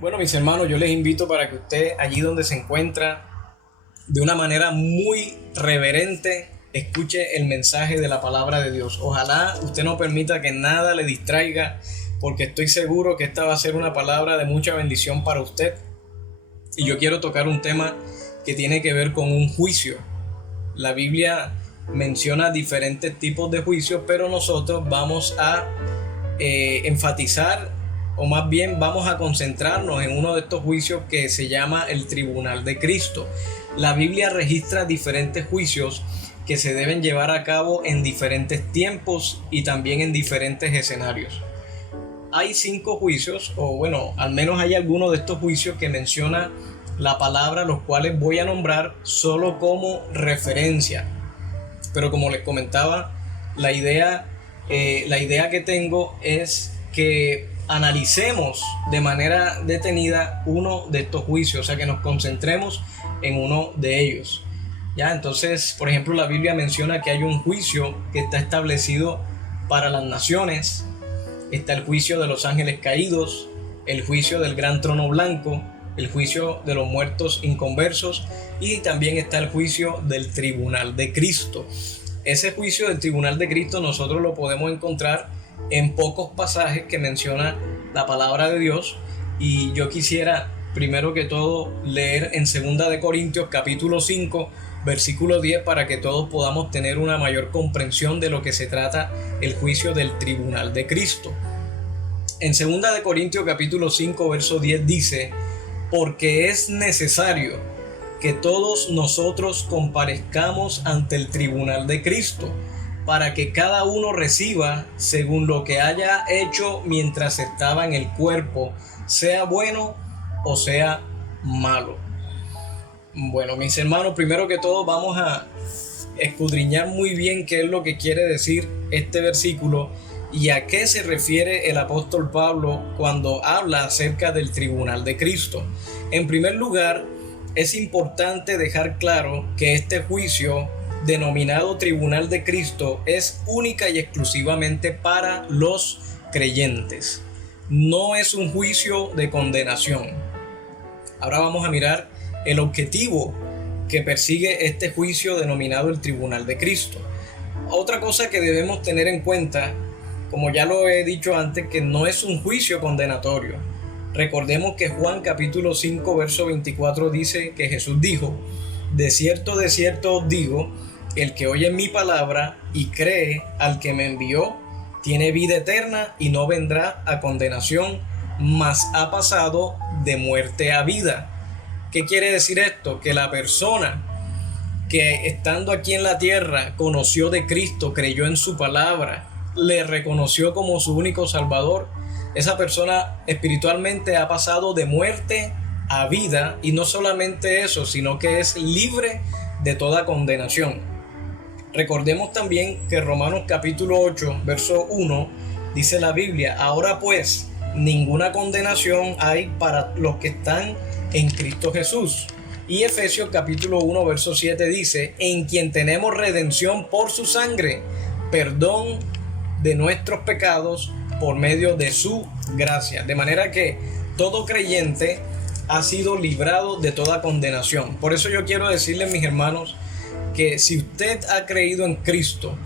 Bueno, mis hermanos, yo les invito para que usted, allí donde se encuentra, de una manera muy reverente, escuche el mensaje de la palabra de Dios. Ojalá usted no permita que nada le distraiga, porque estoy seguro que esta va a ser una palabra de mucha bendición para usted. Y yo quiero tocar un tema que tiene que ver con un juicio. La Biblia menciona diferentes tipos de juicios, pero nosotros vamos a enfatizar, o más bien vamos a concentrarnos en uno de estos juicios que se llama el Tribunal de Cristo. La Biblia registra diferentes juicios que se deben llevar a cabo en diferentes tiempos y también en diferentes escenarios. Hay 5 juicios, o bueno, al menos hay algunos de estos juicios que menciona la palabra, los cuales voy a nombrar solo como referencia. Pero como les comentaba, la idea que tengo es que analicemos de manera detenida uno de estos juicios, o sea, que nos concentremos en uno de ellos. Ya, entonces, por ejemplo, la Biblia menciona que hay un juicio que está establecido para las naciones. Está el juicio de los ángeles caídos, el juicio del gran trono blanco, el juicio de los muertos inconversos, y también está el juicio del tribunal de Cristo. Ese juicio del tribunal de Cristo nosotros lo podemos encontrar en pocos pasajes que menciona la palabra de Dios, y yo quisiera primero que todo leer en 2 de Corintios capítulo 5 versículo 10 para que todos podamos tener una mayor comprensión de lo que se trata el juicio del tribunal de Cristo. En 2 de Corintios capítulo 5 verso 10 dice: porque es necesario que todos nosotros comparezcamos ante el tribunal de Cristo, para que cada uno reciba según lo que haya hecho mientras estaba en el cuerpo, sea bueno o sea malo. Bueno, mis hermanos, primero que todo vamos a escudriñar muy bien qué es lo que quiere decir este versículo y a qué se refiere el apóstol Pablo cuando habla acerca del tribunal de Cristo. En primer lugar, es importante dejar claro que este juicio, denominado Tribunal de Cristo, es única y exclusivamente para los creyentes. No es un juicio de condenación. Ahora vamos a mirar el objetivo que persigue este juicio denominado el Tribunal de Cristo. Otra cosa que debemos tener en cuenta, como ya lo he dicho antes, que no es un juicio condenatorio. Recordemos que Juan capítulo 5 verso 24 dice que Jesús dijo: de cierto os digo, el que oye mi palabra y cree al que me envió, tiene vida eterna y no vendrá a condenación, mas ha pasado de muerte a vida. ¿Qué quiere decir esto? Que la persona que estando aquí en la tierra conoció de Cristo, creyó en su palabra, le reconoció como su único salvador, esa persona espiritualmente ha pasado de muerte a vida, y no solamente eso, sino que es libre de toda condenación. Recordemos también que Romanos capítulo 8 verso 1 dice la Biblia: ahora pues ninguna condenación hay para los que están en Cristo Jesús. Y Efesios capítulo 1 verso 7 dice: en quien tenemos redención por su sangre, perdón de nuestros pecados por medio de su gracia. De manera que todo creyente ha sido librado de toda condenación. Por eso yo quiero decirles, mis hermanos, que si usted ha creído en Cristo,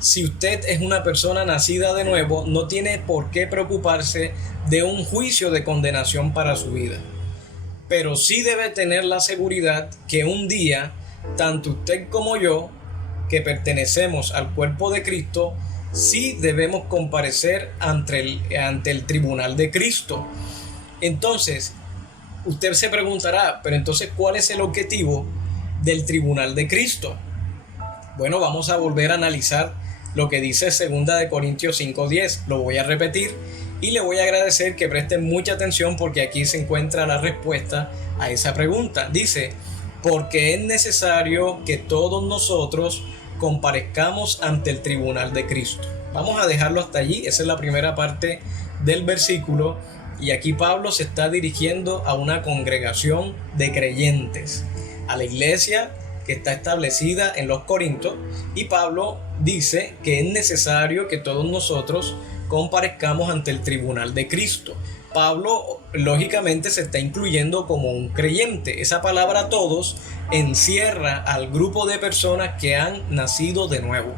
si usted es una persona nacida de nuevo, no tiene por qué preocuparse de un juicio de condenación para su vida. Pero sí debe tener la seguridad que un día, tanto usted como yo, que pertenecemos al cuerpo de Cristo, sí debemos comparecer ante el tribunal de Cristo. Entonces, usted se preguntará, pero entonces, ¿cuál es el objetivo del tribunal de Cristo? Bueno, vamos a volver a analizar lo que dice 2 de Corintios 5:10. Lo voy a repetir y le voy a agradecer que presten mucha atención, porque aquí se encuentra la respuesta a esa pregunta. Dice: porque es necesario que todos nosotros comparezcamos ante el tribunal de Cristo. Vamos a dejarlo hasta allí. Esa es la primera parte del versículo, y aquí Pablo se está dirigiendo a una congregación de creyentes, a la iglesia que está establecida en los Corintios, y Pablo dice que es necesario que todos nosotros comparezcamos ante el tribunal de Cristo. Pablo lógicamente se está incluyendo como un creyente. Esa palabra todos encierra al grupo de personas que han nacido de nuevo.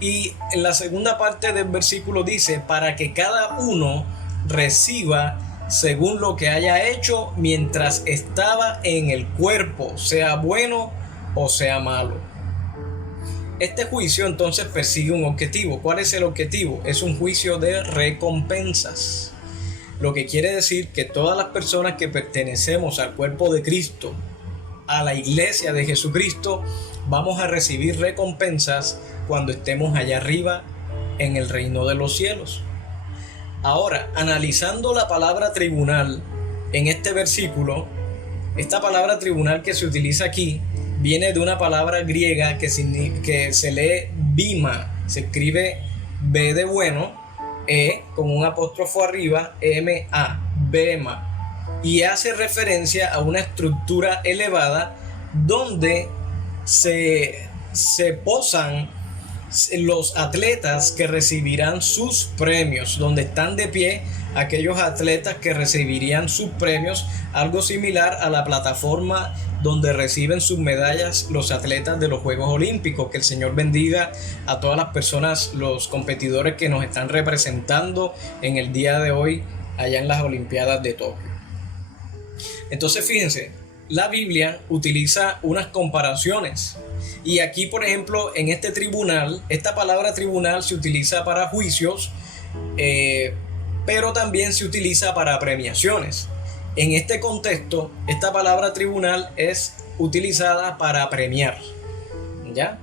Y en la segunda parte del versículo dice, para que cada uno reciba según lo que haya hecho mientras estaba en el cuerpo, sea bueno o sea malo. Este juicio entonces persigue un objetivo. ¿Cuál es el objetivo? Es un juicio de recompensas. Lo que quiere decir que todas las personas que pertenecemos al cuerpo de Cristo, a la iglesia de Jesucristo, vamos a recibir recompensas cuando estemos allá arriba en el reino de los cielos. Ahora, analizando la palabra tribunal en este versículo, esta palabra tribunal que se utiliza aquí viene de una palabra griega que se lee bima, se escribe B de bueno, E con un apóstrofo arriba, M-A, bema, y hace referencia a una estructura elevada donde se posan los atletas que recibirán sus premios, donde están de pie aquellos atletas que recibirían sus premios, algo similar a la plataforma donde reciben sus medallas los atletas de los Juegos Olímpicos. Que el Señor bendiga a todas las personas, los competidores que nos están representando en el día de hoy allá en las Olimpiadas de Tokio. Entonces fíjense, la Biblia utiliza unas comparaciones. Y aquí, por ejemplo, en este tribunal, esta palabra tribunal se utiliza para juicios, pero también se utiliza para premiaciones. En este contexto, esta palabra tribunal es utilizada para premiar, ¿ya?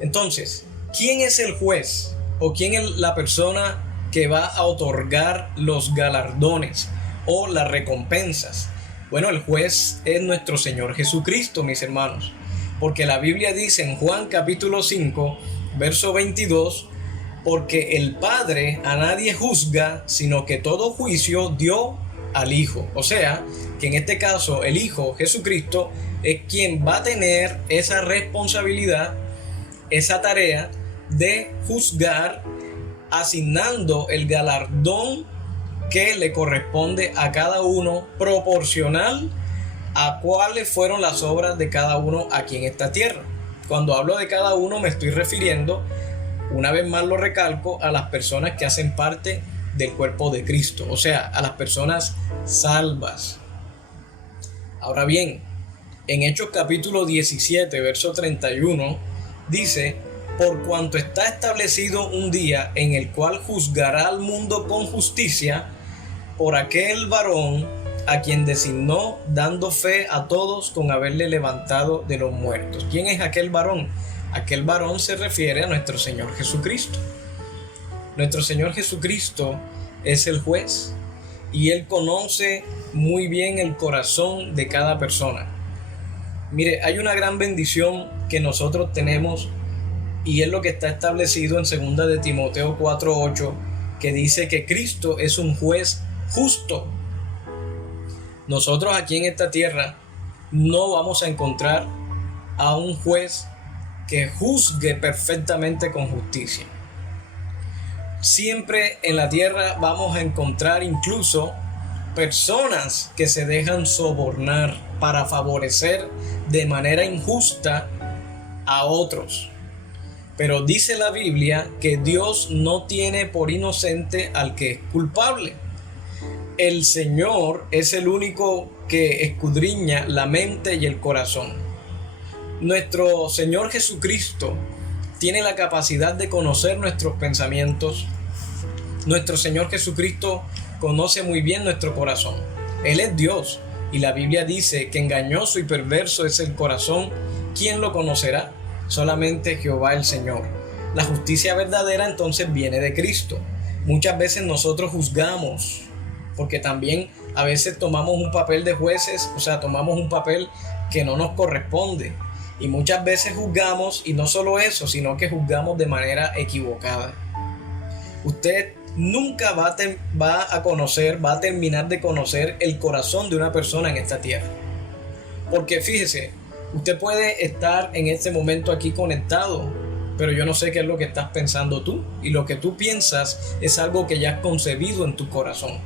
Entonces, ¿quién es el juez? ¿O quién es la persona que va a otorgar los galardones o las recompensas? Bueno, el juez es nuestro Señor Jesucristo, mis hermanos. Porque la Biblia dice en Juan capítulo 5, verso 22, porque el Padre a nadie juzga, sino que todo juicio dio al Hijo. O sea, que en este caso el Hijo, Jesucristo, es quien va a tener esa responsabilidad, esa tarea de juzgar, asignando el galardón que le corresponde a cada uno, proporcional a cuáles fueron las obras de cada uno aquí en esta tierra. Cuando hablo de cada uno me estoy refiriendo, una vez más lo recalco, a las personas que hacen parte del cuerpo de Cristo, o sea, a las personas salvas. Ahora bien, en Hechos capítulo 17, verso 31, dice, por cuanto está establecido un día en el cual juzgará al mundo con justicia por aquel varón a quien designó, dando fe a todos con haberle levantado de los muertos. ¿Quién es aquel varón? Aquel varón se refiere a nuestro Señor Jesucristo. Nuestro Señor Jesucristo es el juez y Él conoce muy bien el corazón de cada persona. Mire, hay una gran bendición que nosotros tenemos y es lo que está establecido en 2 de Timoteo 4:8, que dice que Cristo es un juez justo. Nosotros aquí en esta tierra no vamos a encontrar a un juez que juzgue perfectamente con justicia. Siempre en la tierra vamos a encontrar incluso personas que se dejan sobornar para favorecer de manera injusta a otros. Pero dice la Biblia que Dios no tiene por inocente al que es culpable. El Señor es el único que escudriña la mente y el corazón. Nuestro Señor Jesucristo tiene la capacidad de conocer nuestros pensamientos. Nuestro Señor Jesucristo conoce muy bien nuestro corazón. Él es Dios y la Biblia dice que engañoso y perverso es el corazón. ¿Quién lo conocerá? Solamente Jehová el Señor. La justicia verdadera entonces viene de Cristo. Muchas veces nosotros juzgamos, porque también a veces tomamos un papel de jueces, o sea, tomamos un papel que no nos corresponde. Y muchas veces juzgamos, y no solo eso, sino que juzgamos de manera equivocada. Usted nunca va a terminar de conocer el corazón de una persona en esta tierra. Porque fíjese, usted puede estar en este momento aquí conectado, pero yo no sé qué es lo que estás pensando tú. Y lo que tú piensas es algo que ya has concebido en tu corazón.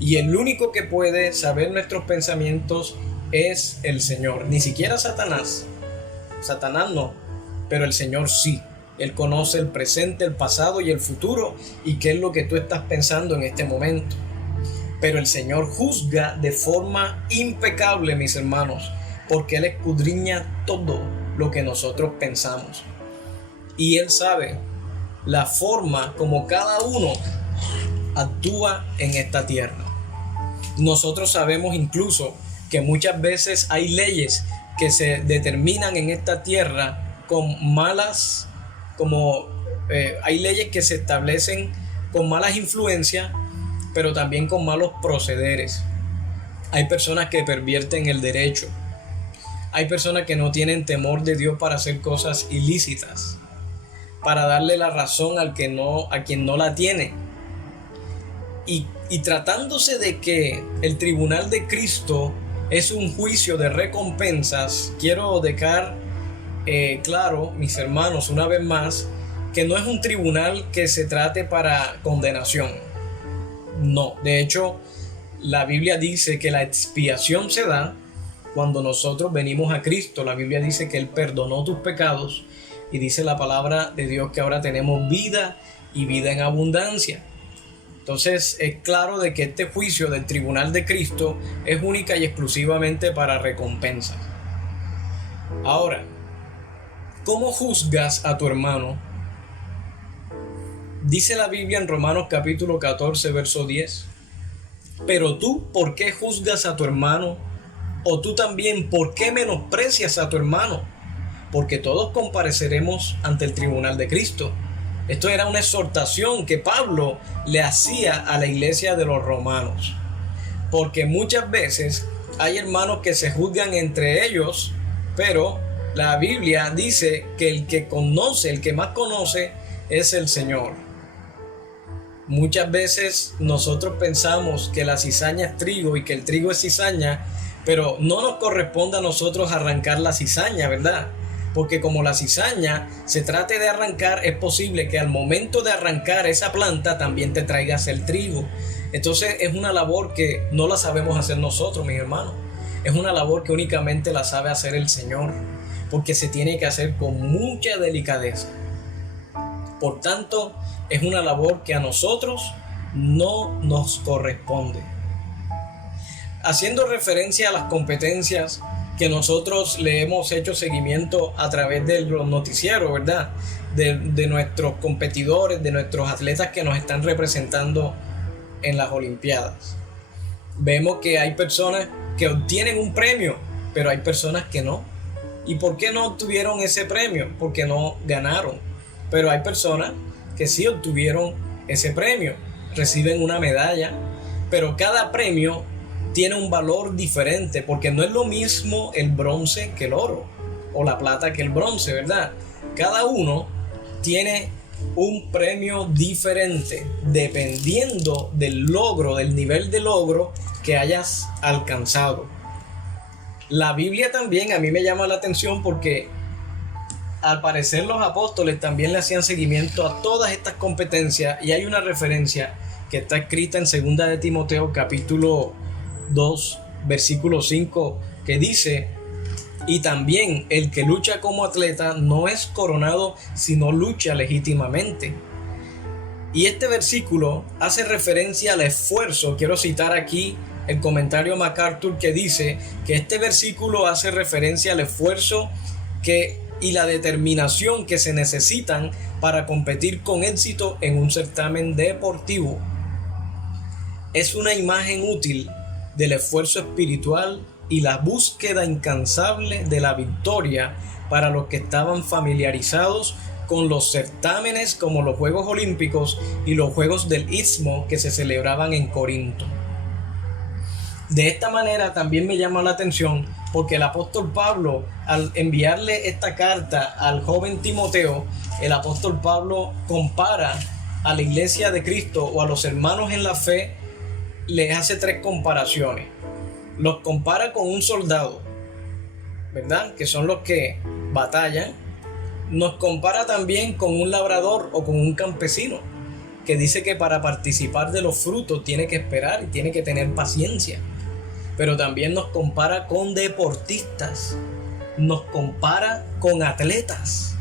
Y el único que puede saber nuestros pensamientos es el Señor. Ni siquiera Satanás. Satanás no, pero el Señor sí. Él conoce el presente, el pasado y el futuro y qué es lo que tú estás pensando en este momento. Pero el Señor juzga de forma impecable, mis hermanos, porque Él escudriña todo lo que nosotros pensamos. Y Él sabe la forma como cada uno actúa en esta tierra. Nosotros sabemos incluso que muchas veces hay leyes que se determinan en esta tierra con malas, hay leyes que se establecen con malas influencias, pero también con malos procederes. Hay personas que pervierten el derecho. Hay personas que no tienen temor de Dios para hacer cosas ilícitas, para darle la razón a quien no la tiene. Y tratándose de que el tribunal de Cristo es un juicio de recompensas, quiero dejar claro, mis hermanos, una vez más, que no es un tribunal que se trate para condenación. No, de hecho, la Biblia dice que la expiación se da cuando nosotros venimos a Cristo. La Biblia dice que Él perdonó tus pecados y dice la palabra de Dios que ahora tenemos vida y vida en abundancia. Entonces es claro de que este juicio del tribunal de Cristo es única y exclusivamente para recompensa. Ahora, ¿cómo juzgas a tu hermano? Dice la Biblia en Romanos capítulo 14, verso 10. Pero tú, ¿por qué juzgas a tu hermano? O tú también, ¿por qué menosprecias a tu hermano? Porque todos compareceremos ante el tribunal de Cristo. Esto era una exhortación que Pablo le hacía a la iglesia de los romanos. Porque muchas veces hay hermanos que se juzgan entre ellos, pero la Biblia dice que el que más conoce es el Señor. Muchas veces nosotros pensamos que la cizaña es trigo y que el trigo es cizaña, pero no nos corresponde a nosotros arrancar la cizaña, ¿verdad? Porque como la cizaña se trate de arrancar, es posible que al momento de arrancar esa planta también te traigas el trigo. Entonces es una labor que no la sabemos hacer nosotros, mis hermanos. Es una labor que únicamente la sabe hacer el Señor, porque se tiene que hacer con mucha delicadeza. Por tanto, es una labor que a nosotros no nos corresponde. Haciendo referencia a las competencias que nosotros le hemos hecho seguimiento a través de los noticieros, ¿verdad? De nuestros competidores, de nuestros atletas que nos están representando en las Olimpiadas. Vemos que hay personas que obtienen un premio, pero hay personas que no. ¿Y por qué no obtuvieron ese premio? Porque no ganaron. Pero hay personas que sí obtuvieron ese premio, reciben una medalla, pero cada premio tiene un valor diferente, porque no es lo mismo el bronce que el oro, o la plata que el bronce, ¿verdad? Cada uno tiene un premio diferente dependiendo del logro, del nivel de logro que hayas alcanzado. La Biblia también a mí me llama la atención porque al parecer los apóstoles también le hacían seguimiento a todas estas competencias, y hay una referencia que está escrita en 2 de Timoteo capítulo 2 versículo 5 que dice: y también el que lucha como atleta no es coronado sino lucha legítimamente. Y este versículo hace referencia al esfuerzo. Quiero citar aquí el comentario MacArthur que dice que este versículo hace referencia al esfuerzo y la determinación que se necesitan para competir con éxito en un certamen deportivo. Es una imagen útil del esfuerzo espiritual y la búsqueda incansable de la victoria para los que estaban familiarizados con los certámenes como los Juegos Olímpicos y los Juegos del Istmo que se celebraban en Corinto. De esta manera también me llama la atención porque el apóstol Pablo, al enviarle esta carta al joven Timoteo, el apóstol Pablo compara a la iglesia de Cristo o a los hermanos en la fe, les hace tres comparaciones. Los compara con un soldado, ¿verdad? Que son los que batallan. Nos compara también con un labrador o con un campesino, que dice que para participar de los frutos tiene que esperar y tiene que tener paciencia. Pero también nos compara con deportistas, nos compara con atletas,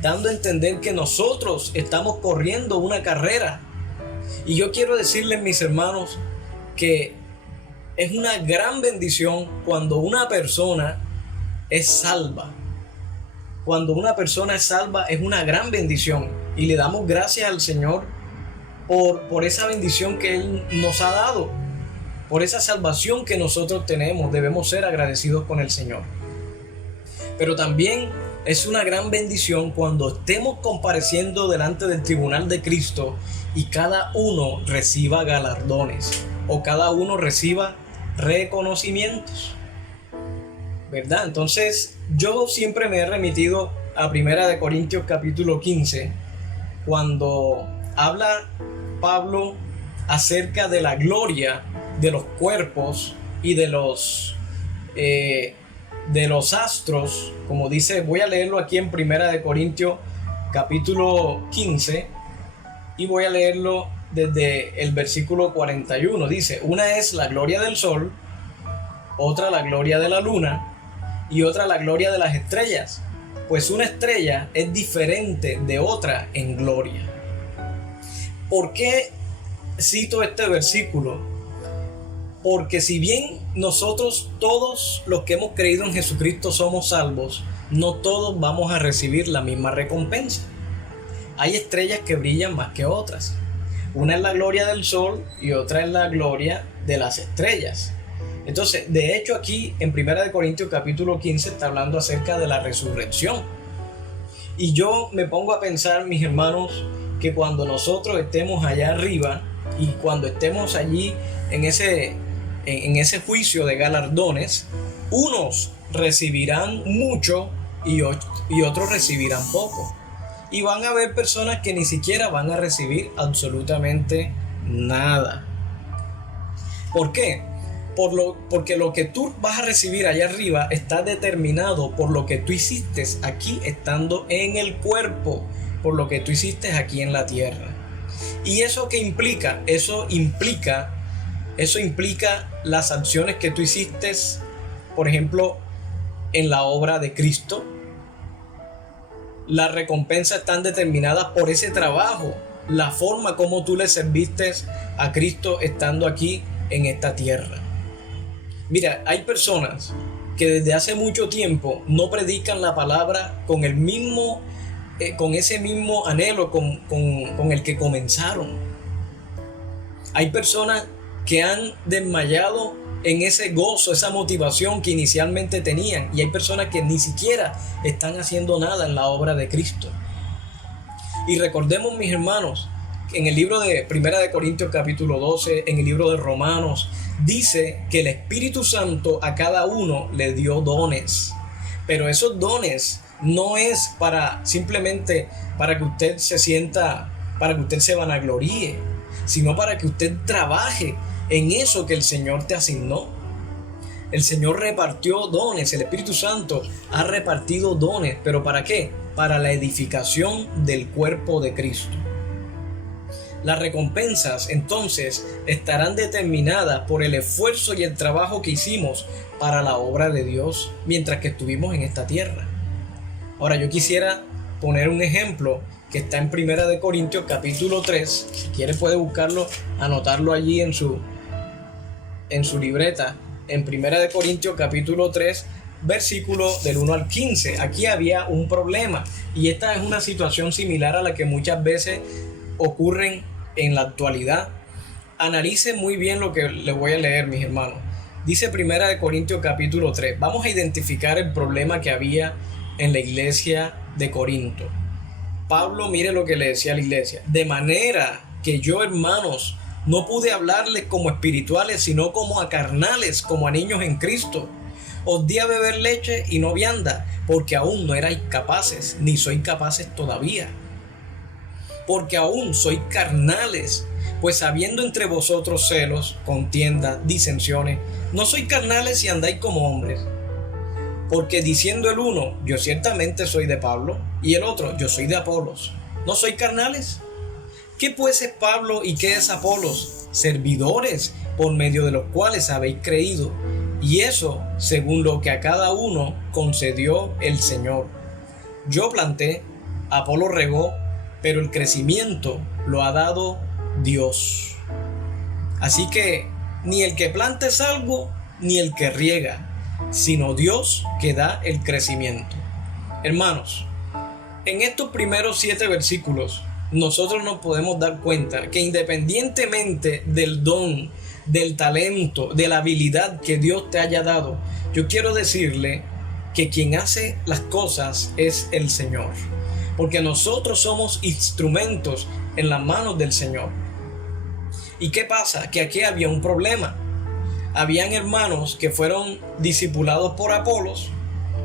dando a entender que nosotros estamos corriendo una carrera. Y yo quiero decirles, mis hermanos, que es una gran bendición cuando una persona es salva. Cuando una persona es salva es una gran bendición. Y le damos gracias al Señor por esa bendición que Él nos ha dado. Por esa salvación que nosotros tenemos. Debemos ser agradecidos con el Señor. Pero también es una gran bendición cuando estemos compareciendo delante del tribunal de Cristo y cada uno reciba galardones o cada uno reciba reconocimientos, ¿verdad? Entonces yo siempre me he remitido a 1 Corintios capítulo 15, cuando habla Pablo acerca de la gloria de los cuerpos y de los astros, como dice. Voy a leerlo aquí en 1 Corintios capítulo 15 y voy a leerlo desde el versículo 41. Dice: una es la gloria del sol, otra la gloria de la luna y otra la gloria de las estrellas, pues una estrella es diferente de otra en gloria. ¿Por qué cito este versículo? Porque si bien nosotros, todos los que hemos creído en Jesucristo, somos salvos, no todos vamos a recibir la misma recompensa. Hay estrellas que brillan más que otras. Una es la gloria del sol y otra es la gloria de las estrellas. Entonces, de hecho, aquí en 1 Corintios capítulo 15 está hablando acerca de la resurrección. Y yo me pongo a pensar, mis hermanos, que cuando nosotros estemos allá arriba y cuando estemos allí en ese juicio de galardones, unos recibirán mucho y otros recibirán poco. Y van a haber personas que ni siquiera van a recibir absolutamente nada. ¿Por qué? Porque lo que tú vas a recibir allá arriba está determinado por lo que tú hiciste aquí estando en el cuerpo, por lo que tú hiciste aquí en la tierra. ¿Y eso qué implica? Eso implica las acciones que tú hiciste, por ejemplo, en la obra de Cristo. Las recompensas están determinadas por ese trabajo, la forma como tú le serviste a Cristo estando aquí en esta tierra. Mira, hay personas que desde hace mucho tiempo no predican la palabra con ese mismo anhelo con el que comenzaron. Hay personas que han desmayado en ese gozo, esa motivación que inicialmente tenían, y hay personas que ni siquiera están haciendo nada en la obra de Cristo. Y recordemos, mis hermanos, en el libro de 1 Corintios capítulo 12, en el libro de Romanos, dice que el Espíritu Santo a cada uno le dio dones, pero esos dones no es simplemente para que usted se sienta, para que usted se vanagloríe, sino para que usted trabaje en eso que el Señor te asignó. El Señor repartió dones, el Espíritu Santo ha repartido dones, ¿pero para qué? Para la edificación del cuerpo de Cristo. Las recompensas entonces estarán determinadas por el esfuerzo y el trabajo que hicimos para la obra de Dios mientras que estuvimos en esta tierra. Ahora yo quisiera poner un ejemplo que está en 1 Corintios capítulo 3. Si quiere puede buscarlo, anotarlo allí en su libreta. En 1 Corintios capítulo 3, versículo del 1 al 15. Aquí había un problema y esta es una situación similar a la que muchas veces ocurren en la actualidad. Analice muy bien lo que les voy a leer, mis hermanos. Dice 1 Corintios capítulo 3. Vamos a identificar el problema que había en la iglesia de Corinto. Pablo, mire lo que le decía a la iglesia: de manera que yo, hermanos, no pude hablarles como espirituales, sino como a carnales, como a niños en Cristo. Os di a beber leche y no vianda, porque aún no erais capaces, ni sois capaces todavía. Porque aún sois carnales, pues habiendo entre vosotros celos, contiendas, disensiones, no sois carnales y andáis como hombres. Porque diciendo el uno, yo ciertamente soy de Pablo, y el otro, yo soy de Apolos, ¿no sois carnales? ¿Qué pues es Pablo y qué es Apolos? Servidores por medio de los cuales habéis creído, y eso según lo que a cada uno concedió el Señor. Yo planté, Apolo regó, pero el crecimiento lo ha dado Dios. Así que ni el que planta es algo, ni el que riega, sino Dios que da el crecimiento. Hermanos, en estos primeros 7 versículos, nosotros nos podemos dar cuenta que independientemente del don, del talento, de la habilidad que Dios te haya dado, yo quiero decirle que quien hace las cosas es el Señor. Porque nosotros somos instrumentos en las manos del Señor. ¿Y qué pasa? Que aquí había un problema. Habían hermanos que fueron discipulados por Apolos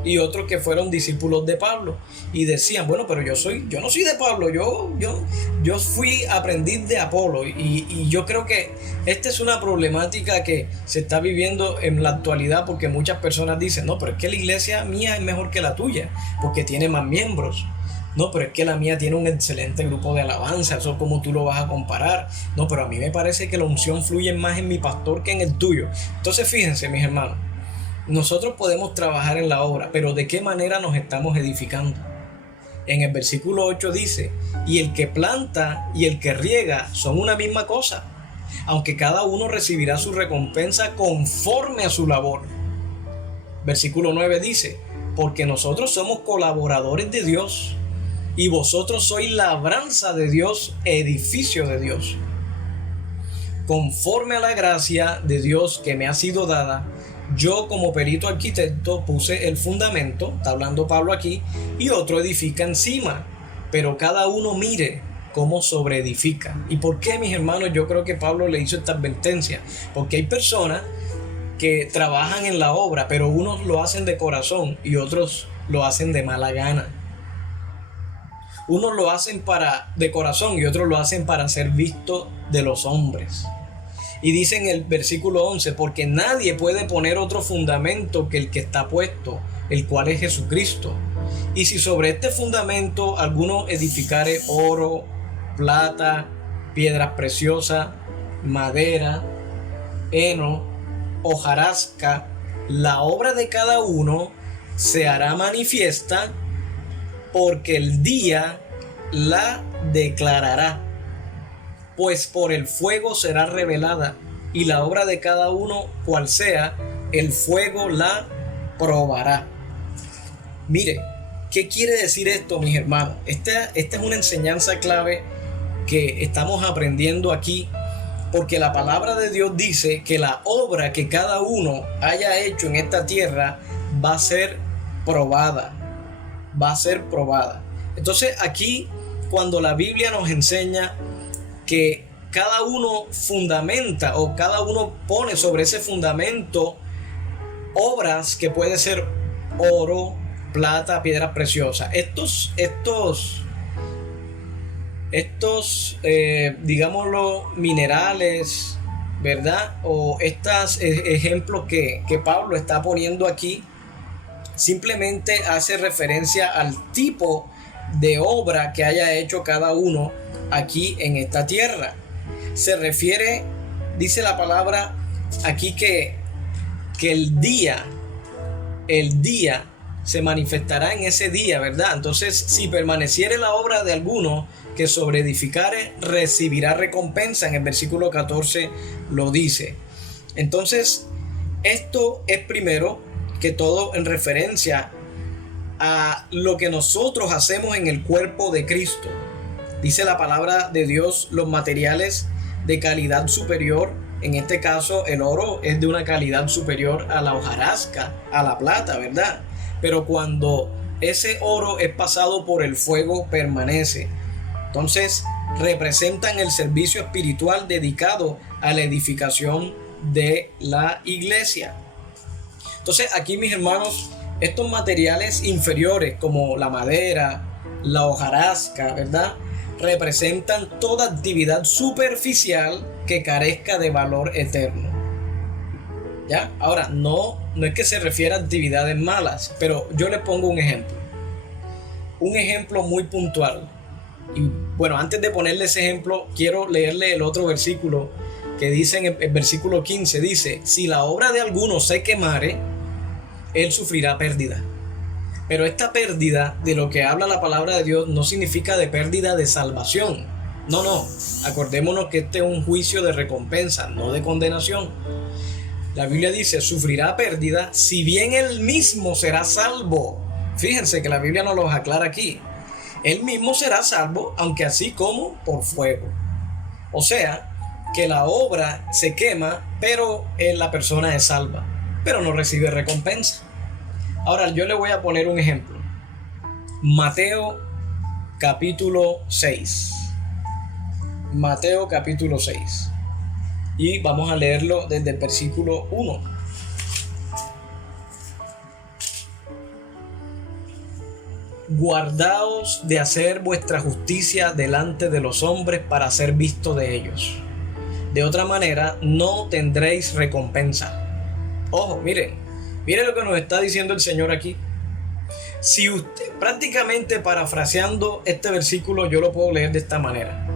y otros que fueron discípulos de Pablo, y decían, bueno, pero yo no soy de Pablo, yo fui aprendiz de Apolo, y yo creo que esta es una problemática que se está viviendo en la actualidad, porque muchas personas dicen, no, pero es que la iglesia mía es mejor que la tuya, porque tiene más miembros. No, pero es que la mía tiene un excelente grupo de alabanza, eso como tú lo vas a comparar. No, pero a mí me parece que la unción fluye más en mi pastor que en el tuyo. Entonces fíjense, mis hermanos, nosotros podemos trabajar en la obra, pero ¿de qué manera nos estamos edificando? En el versículo 8 dice, y el que planta y el que riega son una misma cosa, aunque cada uno recibirá su recompensa conforme a su labor. Versículo 9 dice, porque nosotros somos colaboradores de Dios, y vosotros sois labranza de Dios, edificio de Dios. Conforme a la gracia de Dios que me ha sido dada, yo como perito arquitecto puse el fundamento, está hablando Pablo aquí, y otro edifica encima, pero cada uno mire cómo sobreedifica. ¿Y por qué, mis hermanos? Yo creo que Pablo le hizo esta advertencia, porque hay personas que trabajan en la obra, pero unos lo hacen de corazón y otros lo hacen de mala gana. Unos lo hacen de corazón y otros lo hacen para ser visto de los hombres. Y dice en el versículo 11, porque nadie puede poner otro fundamento que el que está puesto, el cual es Jesucristo. Y si sobre este fundamento alguno edificare oro, plata, piedras preciosas, madera, heno, hojarasca, la obra de cada uno se hará manifiesta, porque el día la declarará, pues por el fuego será revelada, y la obra de cada uno, cual sea, el fuego la probará. Mire, ¿qué quiere decir esto, mis hermanos? Esta es una enseñanza clave que estamos aprendiendo aquí, porque la palabra de Dios dice que la obra que cada uno haya hecho en esta tierra va a ser probada. Va a ser probada. Entonces aquí, cuando la Biblia nos enseña que cada uno fundamenta o cada uno pone sobre ese fundamento obras que puede ser oro, plata, piedras preciosas, digámoslo, minerales, ¿verdad? O estos ejemplos que Pablo está poniendo aquí, simplemente hace referencia al tipo de obra que haya hecho cada uno aquí en esta tierra. Se refiere, dice la palabra aquí, que el día se manifestará en ese día, ¿verdad? Entonces, si permaneciere la obra de alguno que sobreedificare, recibirá recompensa. En el versículo 14 lo dice. Entonces, esto es primero que todo en referencia a lo que nosotros hacemos en el cuerpo de Cristo. Dice la palabra de Dios, los materiales de calidad superior, en este caso el oro es de una calidad superior a la hojarasca, a la plata, ¿verdad? Pero cuando ese oro es pasado por el fuego, permanece. Entonces representan el servicio espiritual dedicado a la edificación de la iglesia. Entonces aquí, mis hermanos, estos materiales inferiores como la madera, la hojarasca, ¿verdad?, representan toda actividad superficial que carezca de valor eterno. ¿Ya? Ahora, no es que se refiera a actividades malas, pero yo les pongo un ejemplo muy puntual. Y bueno, antes de ponerle ese ejemplo, quiero leerle el otro versículo que dice en el versículo 15, dice, si la obra de alguno se quemare, él sufrirá pérdida. Pero esta pérdida de lo que habla la palabra de Dios no significa de pérdida de salvación. No. Acordémonos que este es un juicio de recompensa, no de condenación. La Biblia dice, sufrirá pérdida, si bien él mismo será salvo. Fíjense que la Biblia nos lo aclara aquí. Él mismo será salvo, aunque así como por fuego. O sea, que la obra se quema, pero la persona es salva, pero no recibe recompensa. Ahora yo le voy a poner un ejemplo. Mateo capítulo 6. Mateo capítulo 6. Y vamos a leerlo desde el versículo 1. Guardaos de hacer vuestra justicia delante de los hombres para ser visto de ellos. De otra manera no tendréis recompensa. Ojo, miren lo que nos está diciendo el Señor aquí. Si usted, prácticamente parafraseando este versículo, yo lo puedo leer de esta manera.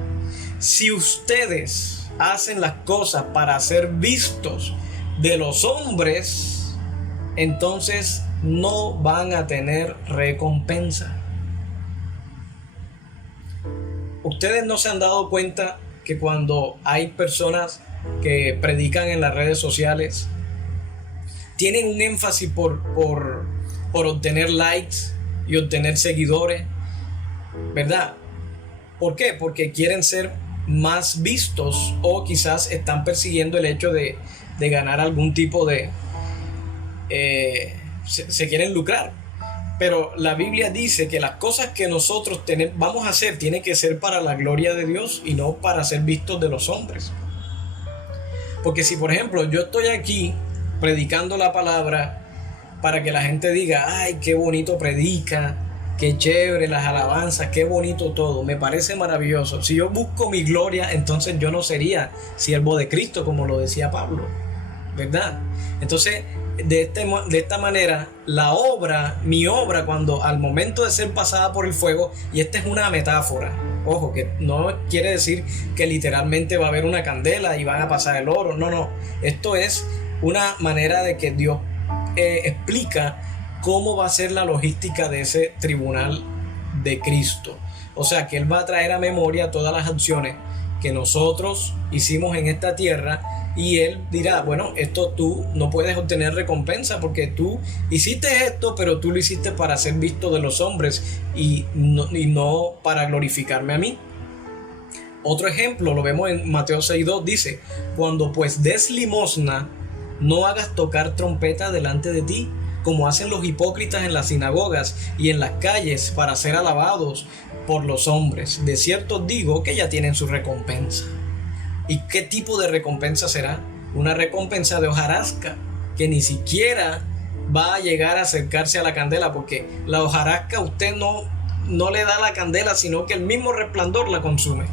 Si ustedes hacen las cosas para ser vistos de los hombres, entonces no van a tener recompensa. Ustedes no se han dado cuenta que cuando hay personas que predican en las redes sociales, tienen un énfasis por obtener likes y obtener seguidores, ¿verdad? ¿Por qué? Porque quieren ser más vistos o quizás están persiguiendo el hecho de ganar algún tipo de... se quieren lucrar. Pero la Biblia dice que las cosas que nosotros vamos a hacer tienen que ser para la gloria de Dios y no para ser vistos de los hombres. Porque si por ejemplo yo estoy aquí predicando la palabra para que la gente diga, ay, qué bonito predica, qué chévere las alabanzas, qué bonito todo, me parece maravilloso. Si yo busco mi gloria, entonces yo no sería siervo de Cristo, como lo decía Pablo, ¿verdad? Entonces, de esta manera, mi obra, cuando al momento de ser pasada por el fuego, y esta es una metáfora, ojo, que no quiere decir que literalmente va a haber una candela y van a pasar el oro, no, esto es una manera de que Dios explica cómo va a ser la logística de ese tribunal de Cristo. O sea, que Él va a traer a memoria todas las acciones que nosotros hicimos en esta tierra y Él dirá, bueno, esto tú no puedes obtener recompensa porque tú hiciste esto, pero tú lo hiciste para ser visto de los hombres y no para glorificarme a mí. Otro ejemplo lo vemos en Mateo 6:2, dice, cuando pues des limosna, no hagas tocar trompeta delante de ti, como hacen los hipócritas en las sinagogas y en las calles para ser alabados por los hombres. De cierto os digo que ya tienen su recompensa. ¿Y qué tipo de recompensa será? Una recompensa de hojarasca, que ni siquiera va a llegar a acercarse a la candela, porque la hojarasca usted no le da la candela, sino que el mismo resplandor la consume.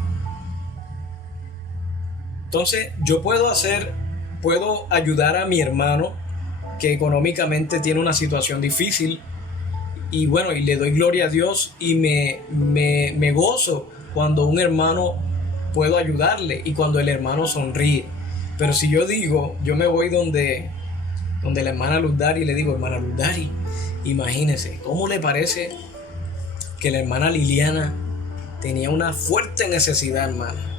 Entonces yo puedo ayudar a mi hermano que económicamente tiene una situación difícil y bueno, y le doy gloria a Dios y me gozo cuando un hermano puedo ayudarle y cuando el hermano sonríe. Pero si yo me voy donde la hermana Luz Dari y le digo, hermana Luz Dari, imagínese, ¿cómo le parece que la hermana Liliana tenía una fuerte necesidad, hermana?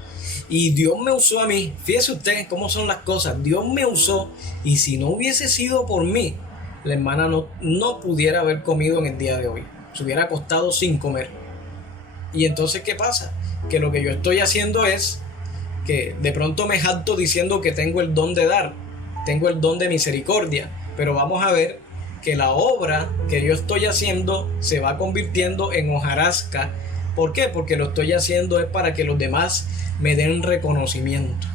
Y Dios me usó a mí. Fíjese usted cómo son las cosas. Dios me usó y si no hubiese sido por mí, la hermana no pudiera haber comido en el día de hoy. Se hubiera acostado sin comer. Y entonces, ¿qué pasa? Que lo que yo estoy haciendo es que de pronto me jacto diciendo que tengo el don de dar, tengo el don de misericordia. Pero vamos a ver que la obra que yo estoy haciendo se va convirtiendo en hojarasca. ¿Por qué? Porque lo estoy haciendo es para que los demás me den reconocimiento.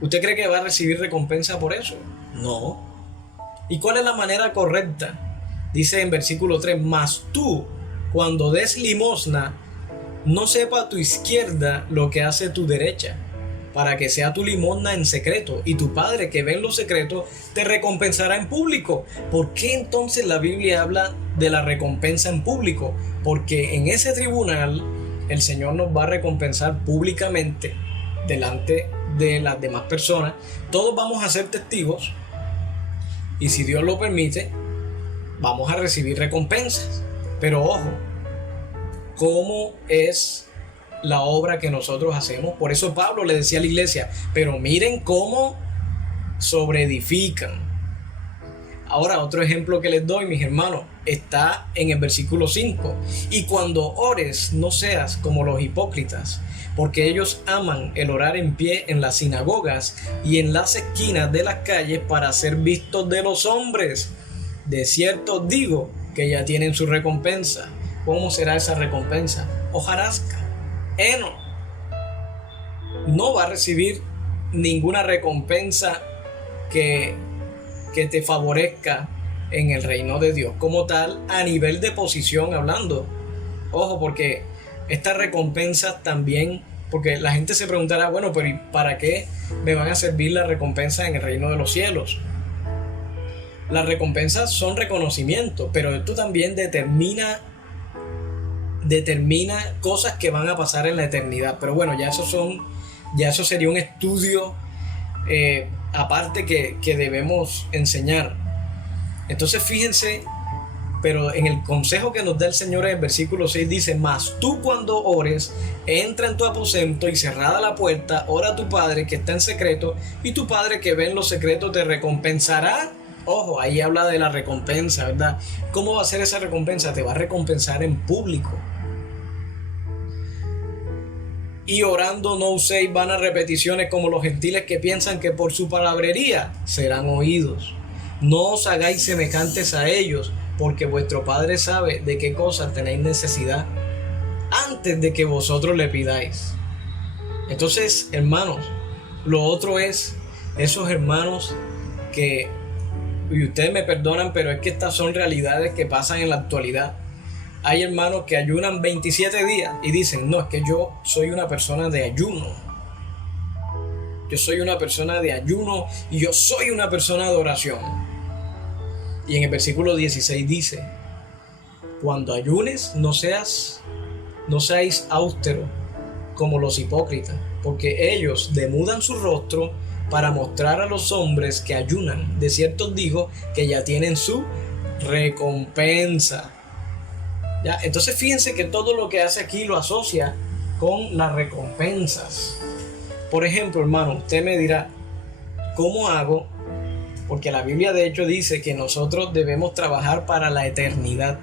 ¿Usted cree que va a recibir recompensa por eso? No. ¿Y cuál es la manera correcta? Dice en versículo 3, mas tú, cuando des limosna, no sepa a tu izquierda lo que hace tu derecha, para que sea tu limosna en secreto, y tu Padre que ve en lo secreto te recompensará en público. ¿Por qué entonces la Biblia habla de la recompensa en público? Porque en ese tribunal el Señor nos va a recompensar públicamente delante de las demás personas. Todos vamos a ser testigos y si Dios lo permite, vamos a recibir recompensas. Pero ojo, ¿cómo es la obra que nosotros hacemos? Por eso Pablo le decía a la iglesia, pero miren cómo sobreedifican. Ahora, otro ejemplo que les doy, mis hermanos, está en el versículo 5. Y cuando ores, no seas como los hipócritas, porque ellos aman el orar en pie en las sinagogas y en las esquinas de las calles para ser vistos de los hombres. De cierto os digo que ya tienen su recompensa. ¿Cómo será esa recompensa? Hojarasca, heno. No va a recibir ninguna recompensa que te favorezca en el reino de Dios como tal, a nivel de posición hablando. Ojo, porque estas recompensas también, porque la gente se preguntará, bueno, pero ¿y para qué me van a servir las recompensas en el reino de los cielos? Las recompensas son reconocimiento, pero esto también determina cosas que van a pasar en la eternidad. Pero bueno, ya eso sería un estudio aparte que debemos enseñar. Entonces fíjense, pero en el consejo que nos da el Señor en el versículo 6 dice, mas tú cuando ores, entra en tu aposento y cerrada la puerta, ora a tu Padre que está en secreto, y tu Padre que ve en los secretos te recompensará. Ojo, ahí habla de la recompensa, ¿verdad? ¿Cómo va a ser esa recompensa? Te va a recompensar en público. Y orando no uséis vanas repeticiones como los gentiles que piensan que por su palabrería serán oídos. No os hagáis semejantes a ellos, porque vuestro Padre sabe de qué cosas tenéis necesidad antes de que vosotros le pidáis. Entonces, hermanos, lo otro es esos hermanos que, y ustedes me perdonan, pero es que estas son realidades que pasan en la actualidad. Hay hermanos que ayunan 27 días y dicen, no, es que yo soy una persona de ayuno. Yo soy una persona de ayuno y yo soy una persona de oración. Y en el versículo 16 dice, cuando ayunes no seáis austeros como los hipócritas, porque ellos demudan su rostro para mostrar a los hombres que ayunan. De cierto os digo que ya tienen su recompensa. ¿Ya? Entonces fíjense que todo lo que hace aquí lo asocia con las recompensas. Por ejemplo, hermano, usted me dirá, ¿cómo hago? Porque la Biblia de hecho dice que nosotros debemos trabajar para la eternidad.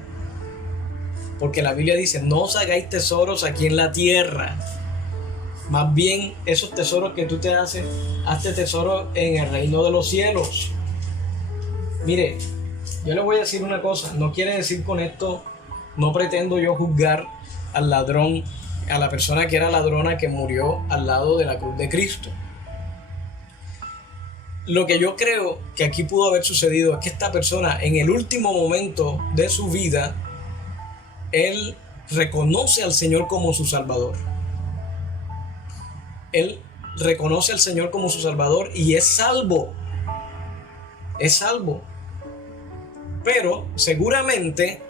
Porque la Biblia dice, no os hagáis tesoros aquí en la tierra. Más bien, esos tesoros que tú te haces, hazte tesoros en el reino de los cielos. Mire, yo le voy a decir una cosa, no quiere decir con esto, no pretendo yo juzgar al ladrón, a la persona que era ladrona que murió al lado de la cruz de Cristo. Lo que yo creo que aquí pudo haber sucedido es que esta persona en el último momento de su vida, él reconoce al Señor como su Salvador. Él reconoce al Señor como su Salvador y es salvo. Es salvo. Pero seguramente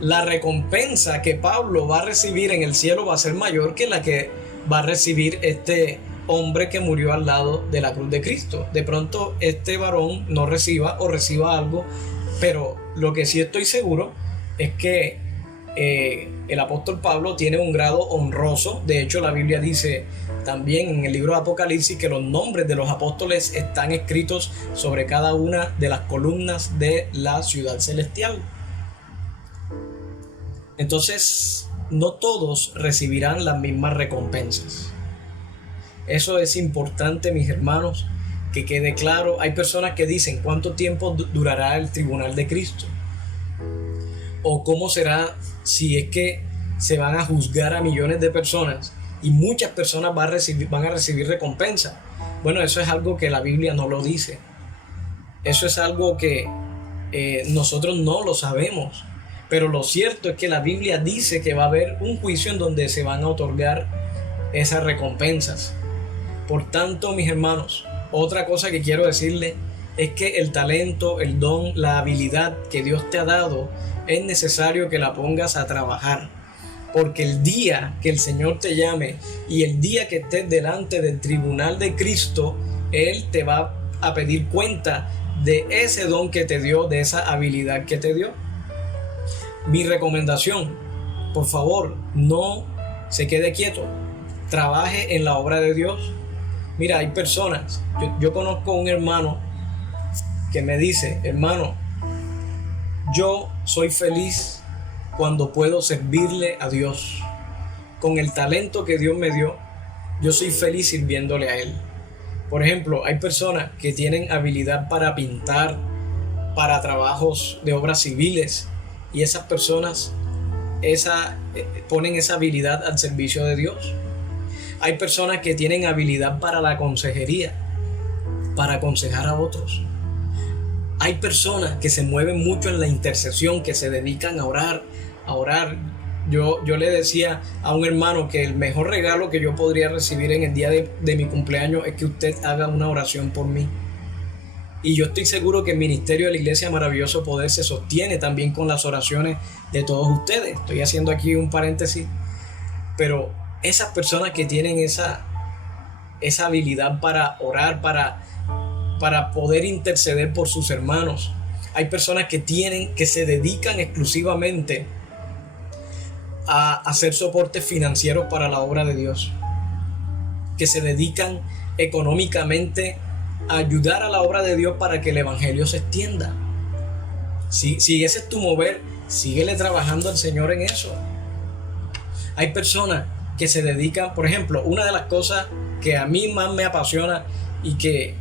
la recompensa que Pablo va a recibir en el cielo va a ser mayor que la que va a recibir este hombre que murió al lado de la cruz de Cristo. De pronto este varón no reciba o reciba algo, pero lo que sí estoy seguro es que el apóstol Pablo tiene un grado honroso. De hecho, la Biblia dice también en el libro de Apocalipsis que los nombres de los apóstoles están escritos sobre cada una de las columnas de la ciudad celestial. Entonces, no todos recibirán las mismas recompensas. Eso es importante, mis hermanos, que quede claro. Hay personas que dicen, ¿cuánto tiempo durará el tribunal de Cristo? ¿O cómo será si es que se van a juzgar a millones de personas y muchas personas van a recibir recompensa? Bueno, eso es algo que la Biblia no lo dice. Eso es algo que nosotros no lo sabemos. Pero lo cierto es que la Biblia dice que va a haber un juicio en donde se van a otorgar esas recompensas. Por tanto, mis hermanos, otra cosa que quiero decirles es que el talento, el don, la habilidad que Dios te ha dado, es necesario que la pongas a trabajar. porque el día que el Señor te llame y el día que estés delante del tribunal de Cristo, Él te va a pedir cuenta de ese don que te dio, de esa habilidad que te dio. Mi recomendación, por favor, no se quede quieto, trabaje en la obra de Dios. Mira, hay personas, yo conozco un hermano que me dice: hermano, yo soy feliz cuando puedo servirle a Dios. Con el talento que Dios me dio, yo soy feliz sirviéndole a Él. Por ejemplo, hay personas que tienen habilidad para pintar, para trabajos de obras civiles, y esas personas ponen esa habilidad al servicio de Dios. Hay personas que tienen habilidad para la consejería, para aconsejar a otros. Hay personas que se mueven mucho en la intercesión, que se dedican a orar. Yo le decía a un hermano que el mejor regalo que yo podría recibir en el día de mi cumpleaños es que usted haga una oración por mí. Y yo estoy seguro que el ministerio de la Iglesia Maravilloso Poder se sostiene también con las oraciones de todos ustedes. Estoy haciendo aquí un paréntesis, pero esas personas que tienen esa habilidad para orar, para poder interceder por sus hermanos. Hay personas que se dedican exclusivamente a hacer soportes financieros para la obra de Dios, que se dedican económicamente a ayudar a la obra de Dios para que el evangelio se extienda. Si ese es tu mover, síguele trabajando al Señor en eso. Hay personas que se dedican, por ejemplo, una de las cosas que a mí más me apasiona y que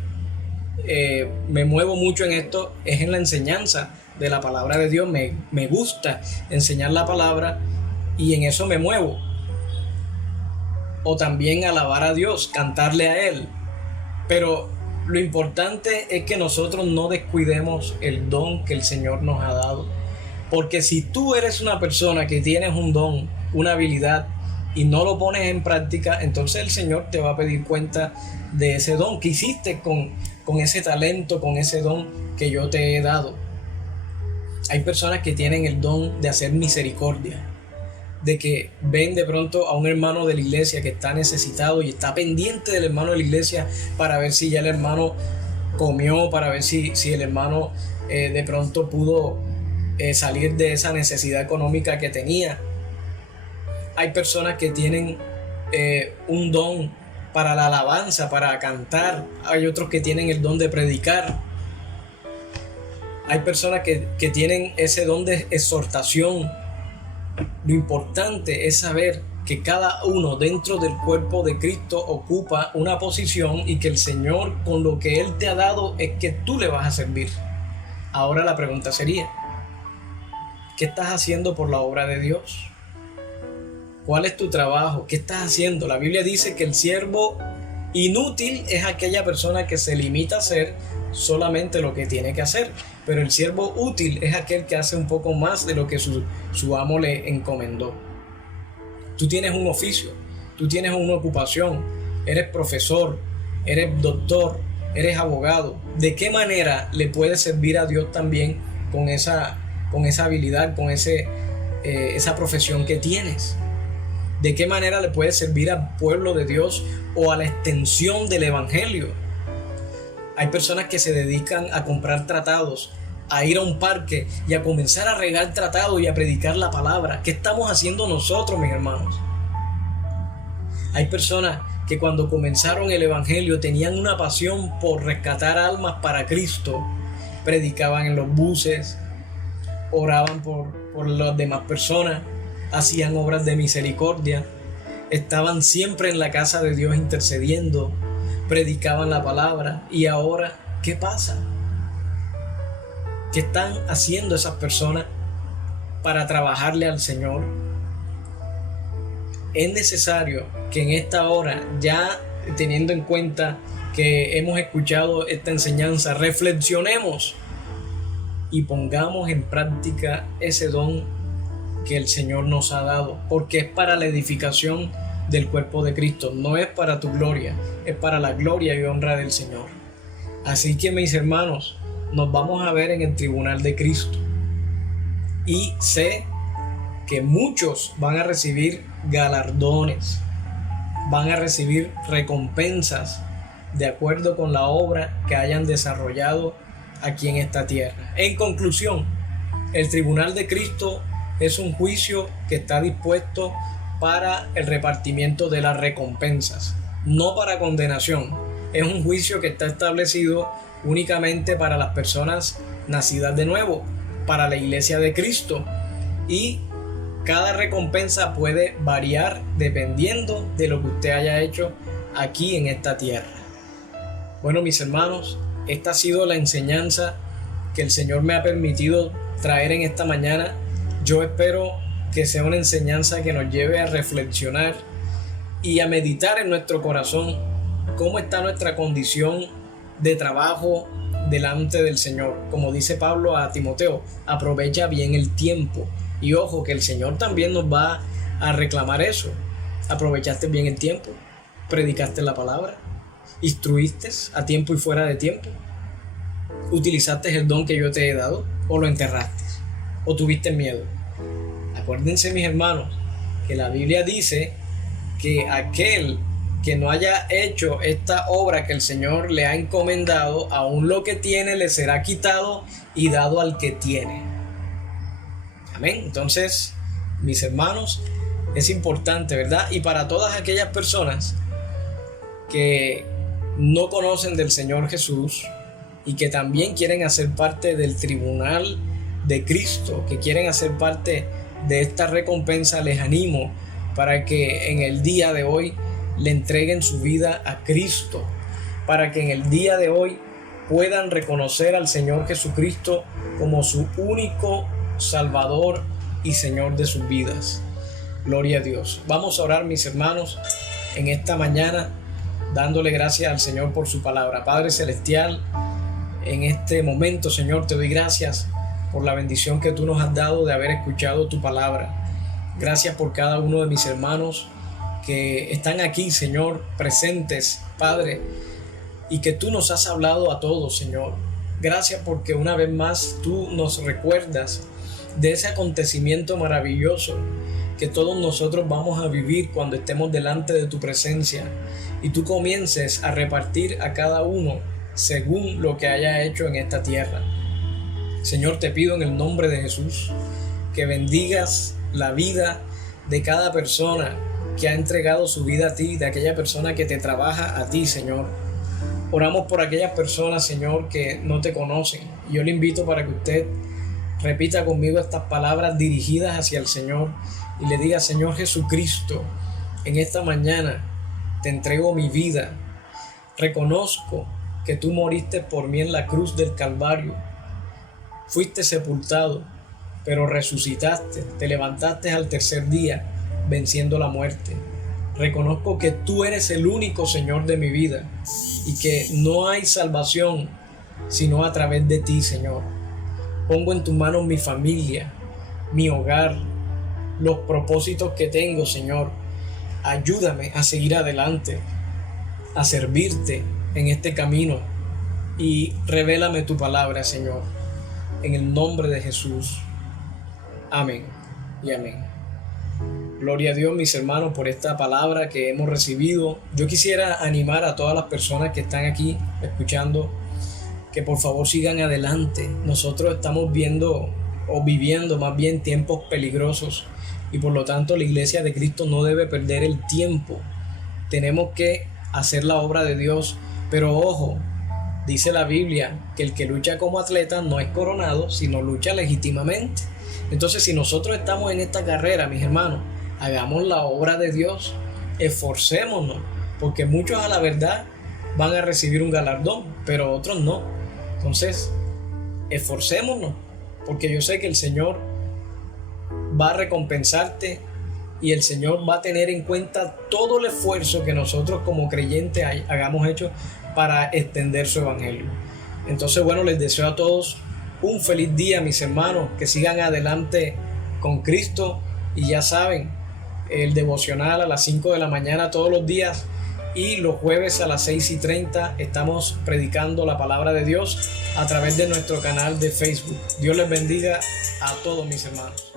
me muevo mucho en esto es en la enseñanza de la palabra de Dios. Me gusta enseñar la palabra y en eso me muevo. O también alabar a Dios, cantarle a Él. Pero lo importante es que nosotros no descuidemos el don que el Señor nos ha dado. Porque si tú eres una persona que tienes un don, una habilidad, y no lo pones en práctica, entonces el Señor te va a pedir cuenta de ese don que hiciste con ese talento, con ese don que yo te he dado. Hay personas que tienen el don de hacer misericordia, de que ven de pronto a un hermano de la iglesia que está necesitado y está pendiente del hermano de la iglesia para ver si ya el hermano comió, para ver si el hermano de pronto pudo salir de esa necesidad económica que tenía. Hay personas que tienen un don para la alabanza, para cantar. Hay otros que tienen el don de predicar. Hay personas que tienen ese don de exhortación. Lo importante es saber que cada uno dentro del cuerpo de Cristo ocupa una posición y que el Señor, con lo que Él te ha dado, es que tú le vas a servir. Ahora la pregunta sería: ¿qué estás haciendo por la obra de Dios? ¿Cuál es tu trabajo? ¿Qué estás haciendo? La Biblia dice que el siervo inútil es aquella persona que se limita a hacer solamente lo que tiene que hacer. Pero el siervo útil es aquel que hace un poco más de lo que su amo le encomendó. Tú tienes un oficio, tú tienes una ocupación, eres profesor, eres doctor, eres abogado. ¿De qué manera le puedes servir a Dios también con esa habilidad, con esa profesión que tienes? ¿De qué manera le puedes servir al pueblo de Dios o a la extensión del evangelio? Hay personas que se dedican a comprar tratados, a ir a un parque y a comenzar a regar tratados y a predicar la palabra. ¿Qué estamos haciendo nosotros, mis hermanos? Hay personas que cuando comenzaron el evangelio tenían una pasión por rescatar almas para Cristo. Predicaban en los buses, oraban por las demás personas, hacían obras de misericordia, estaban siempre en la casa de Dios intercediendo, predicaban la palabra. Y ahora, ¿qué pasa? ¿Qué están haciendo esas personas para trabajarle al Señor? Es necesario que en esta hora, ya teniendo en cuenta que hemos escuchado esta enseñanza, reflexionemos y pongamos en práctica ese don que el Señor nos ha dado, porque es para la edificación del cuerpo de Cristo. No es para tu gloria, es para la gloria y honra del Señor. Así que, mis hermanos, nos vamos a ver en el tribunal de Cristo, y sé que muchos van a recibir galardones, van a recibir recompensas de acuerdo con la obra que hayan desarrollado aquí en esta tierra. En conclusión, el tribunal de Cristo es un juicio que está dispuesto para el repartimiento de las recompensas, no para condenación. Es un juicio que está establecido únicamente para las personas nacidas de nuevo, para la iglesia de Cristo, y cada recompensa puede variar dependiendo de lo que usted haya hecho aquí en esta tierra. Bueno, mis hermanos, esta ha sido la enseñanza que el Señor me ha permitido traer en esta mañana. Yo espero que sea una enseñanza que nos lleve a reflexionar y a meditar en nuestro corazón cómo está nuestra condición de trabajo delante del Señor. Como dice Pablo a Timoteo, aprovecha bien el tiempo. Y ojo, que el Señor también nos va a reclamar eso. ¿Aprovechaste bien el tiempo? ¿Predicaste la palabra? ¿Instruiste a tiempo y fuera de tiempo? ¿Utilizaste el don que yo te he dado? ¿O lo enterraste? ¿O tuviste miedo? Acuérdense, mis hermanos, que la Biblia dice que aquel que no haya hecho esta obra que el Señor le ha encomendado, aún lo que tiene le será quitado y dado al que tiene. Amén. Entonces, mis hermanos, es importante, ¿verdad? Y para todas aquellas personas que no conocen del Señor Jesús y que también quieren hacer parte del tribunal de Cristo, que quieren hacer parte de esta recompensa, les animo para que en el día de hoy le entreguen su vida a Cristo, para que en el día de hoy puedan reconocer al Señor Jesucristo como su único Salvador y Señor de sus vidas. Gloria a Dios. Vamos a orar, mis hermanos, en esta mañana, dándole gracias al Señor por su palabra. Padre Celestial, en este momento, Señor, te doy gracias por la bendición que tú nos has dado de haber escuchado tu palabra. Gracias por cada uno de mis hermanos que están aquí, Señor, presentes, Padre, y que tú nos has hablado a todos, Señor. Gracias porque una vez más tú nos recuerdas de ese acontecimiento maravilloso que todos nosotros vamos a vivir cuando estemos delante de tu presencia y tú comiences a repartir a cada uno según lo que haya hecho en esta tierra. Señor, te pido en el nombre de Jesús que bendigas la vida de cada persona que ha entregado su vida a ti, de aquella persona que te trabaja a ti, Señor. Oramos por aquellas personas, Señor, que no te conocen. Yo le invito para que usted repita conmigo estas palabras dirigidas hacia el Señor y le diga: Señor Jesucristo, en esta mañana te entrego mi vida. Reconozco que tú moriste por mí en la cruz del Calvario. Fuiste sepultado, pero resucitaste, te levantaste al tercer día, venciendo la muerte. Reconozco que tú eres el único Señor de mi vida y que no hay salvación sino a través de ti, Señor. Pongo en tus manos mi familia, mi hogar, los propósitos que tengo, Señor. Ayúdame a seguir adelante, a servirte en este camino y revélame tu palabra, Señor. En el nombre de Jesús. Amén y amén. Gloria a Dios, mis hermanos, por esta palabra que hemos recibido. Yo quisiera animar a todas las personas que están aquí escuchando que por favor sigan adelante. Nosotros estamos viendo o viviendo más bien tiempos peligrosos y por lo tanto la iglesia de Cristo no debe perder el tiempo. Tenemos que hacer la obra de Dios, pero ojo, dice la Biblia que el que lucha como atleta no es coronado, sino lucha legítimamente. Entonces, si nosotros estamos en esta carrera, mis hermanos, hagamos la obra de Dios, esforcémonos, porque muchos a la verdad van a recibir un galardón, pero otros no. Entonces, esforcémonos, porque yo sé que el Señor va a recompensarte y el Señor va a tener en cuenta todo el esfuerzo que nosotros como creyentes hagamos hecho para extender su evangelio. Entonces, bueno, les deseo a todos un feliz día, mis hermanos, que sigan adelante con Cristo y ya saben, el devocional a las 5 de la mañana todos los días y los jueves a las 6:30 estamos predicando la palabra de Dios a través de nuestro canal de Facebook. Dios les bendiga a todos, mis hermanos.